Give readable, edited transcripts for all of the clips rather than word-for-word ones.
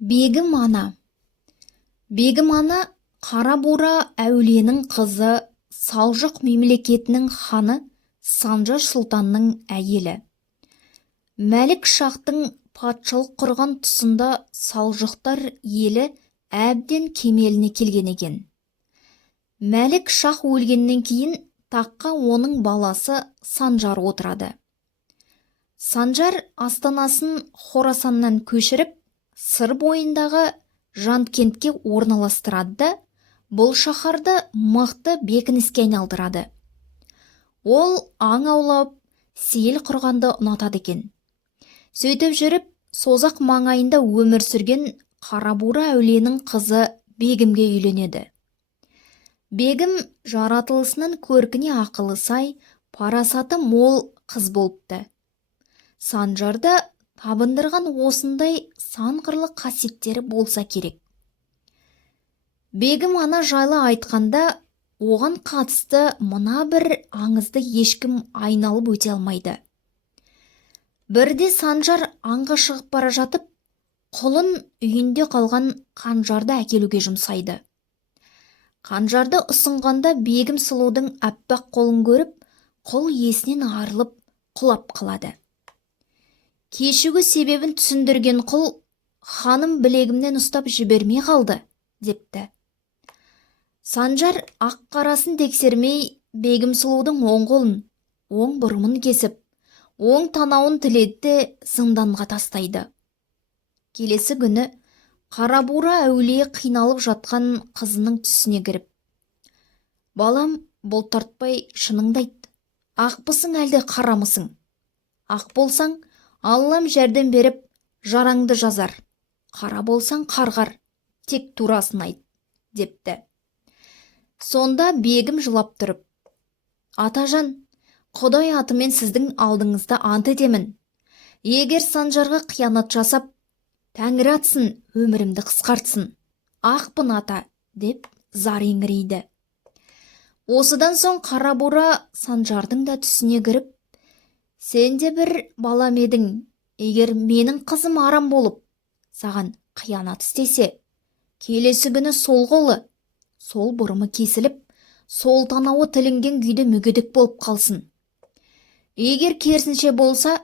Бегім ана. Бегім ана Қара бура әулиенің қызы, Салжұқ мемлекетінің ханы Санжар сұлтанның әйелі. Мәлік Шахтың патшалық құрған тұсында Салжұқтар елі әбден кемеліне келген екен. Мәлік Шах өлгеннен кейін таққа оның баласы Санжар отырады. Санжар астанасын Хорасаннан көшіріп, сыр бойындағы Жанкентке орналастырады да, бұл шаһарды мықты бекініске айналдырады. Ол аң аулап, сейіл құрғанды ұнатады екен. Сөйтіп жүріп, созақ маңайында өмір сүрген Қара бура әулиенің қызы Бегімге үйленеді. Бегім жаратылысынан көркіне ақылы сай, парасаты мол қыз болыпты. Санжарды табындырған осындай сан қырлы қасиеттері болса керек. Бегім ана жайлы айтқанда, оған қатысты мына бір аңызды ешкім айналып өте алмайды. Бірде Санжар аңға шығып бара жатып, құлын үйінде қалған қанжарды әкелуге жұмсайды. Қанжарды ұсынғанда Бегім сұлудың аппақ қолын көріп, құл есінен арылып, құлап қалады. Кешугі себебін түсіндірген құл, ханым білегімнен ұстап жібермей қалды, депті. Санжар ақ қарасын тексермей, Бегім сұлудың оң қолын, оң бұрымын кесіп, оң танауын тіледі, зынданға тастайды. Келесі күні Қара бура әулие қиналып жатқан қызының түсіне кіріп: «Балам, бұлтартпай шыныңды айт. Ақпысың әлде қарамысың? Ақ болсаң, Аллам жәрдем беріп, жараңды жазар. Қара болсаң қарғар, тек турасын айт», депті. Сонда Бегім жылап тұрып: «Атажан, Құдай атымен сіздің алдыңызда ант етемін. Егер Санжарға қиянат жасап, Тәңір атсын, өмірімді қысқартсын. Ақпын ата», деп зар еңірейді. Осыдан соң Қара бура Санжардың да түсіне кіріп: «Сен де бір балам едің. Егер менің қызым арам болып, саған қиянат істесе, келесі күні сол қолы, сол бұрымы кесіліп, сол танауы тілінген күйде мүгедек болып қалсын. Егер керісінше болса,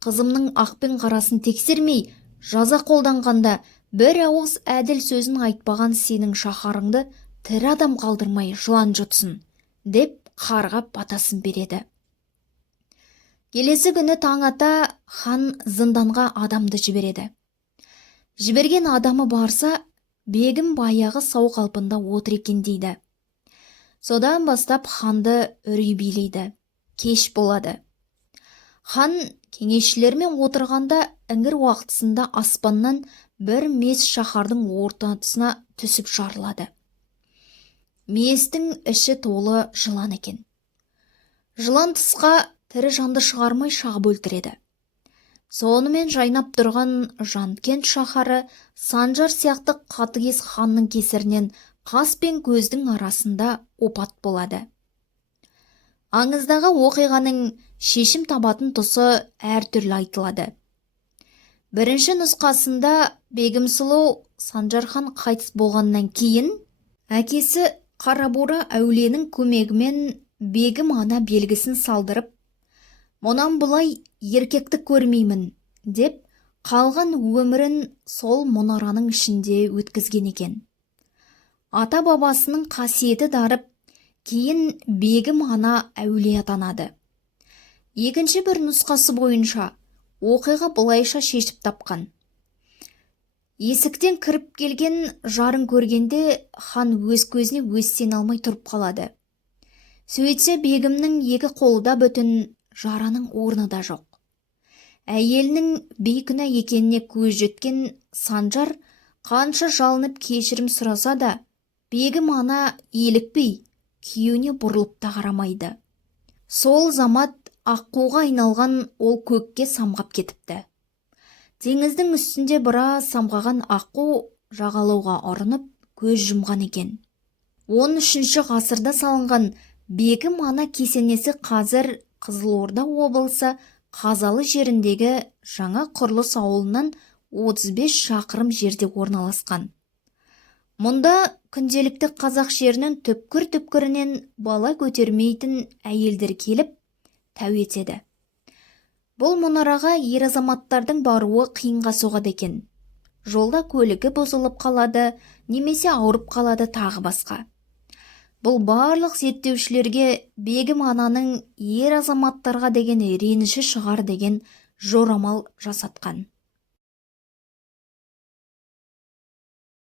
қызымның ақ пен қарасын тексермей, жаза қолданғанда бір ауыз әділ сөзін айтпаған сенің шаһарыңды тірі адам қалдырмай жылан жұтсын», деп қарғап батасын береді. Келесі күні таң ата хан зынданға адамды жібереді. Жіберген адамы барса, Бегім баяғы сау қалпында отыр екен дейді. Содан бастап ханды үрей билейді. Кеш болады. Хан кеңесшілермен отырғанда іңір уақытысында аспаннан бір мес шаһардың ортасына түсіп жарылады. Местің іші толы жылан екен. Жылан тысқа тірі жанды шығармай шағып өлтіреді. Сонымен жайнап тұрған Жанкент шаһары Санжар сияқты қатыгез ханның кесірінен қас пен көздің арасында опат болады. Аңыздағы оқиғаның шешім табатын тұсы әртүрлі айтылады. Бірінші нұсқасында Бегім сұлу Санжар хан қайтыс болғаннан кейін әкесі Қара бура әулиенің көмегімен Бегім ана белгісін салдырып, «Мұнан бұлай еркекті көрмеймін», деп қалған өмірін сол мұнараның ішінде өткізген екен. Ата бабасының қасиеті дарып, кейін Бегім ана әулие атанады. Екінші бір нұсқасы бойынша оқиға бұлайша шешіп тапқан. Есіктен кіріп келген жарын көргенде хан өз көзіне өз сене алмай тұрып қалады. Сөйтсе Бегімнің екі қолы да бүтін, жараның орны да жоқ. Әйелінің бейкүнә екеніне көз жеткен Санжар қанша жалынып кешірім сұраса да, Бегім ана елікпей, күйеуіне бұрылып та қарамайды. Сол замат аққуға айналған ол көкке самғап кетіпті. Теңіздің үстінде біраз самғаған аққу жағалауға ұрынып көз жұмған екен. 13 ғасырда салынған Бегім ана кесенесі қазір Қызылорда облысы Қазалы жеріндегі жаңа құрылыс ауылынан 35 шақырым жерде орналасқан. Мұнда күнделікті қазақ жерінің түпкір-түпкірінен бала көтермейтін әйелдер келіп тәу етеді. Бұл мұнараға ер азаматтардың баруы қиынға соғады екен. Жолда көлігі бұзылып қалады, немесе ауырып қалады тағы басқа. Бұл барлық зерттеушілерге бегім ананың ер азаматтарға деген реніші шығар деген жорамал жасатқан.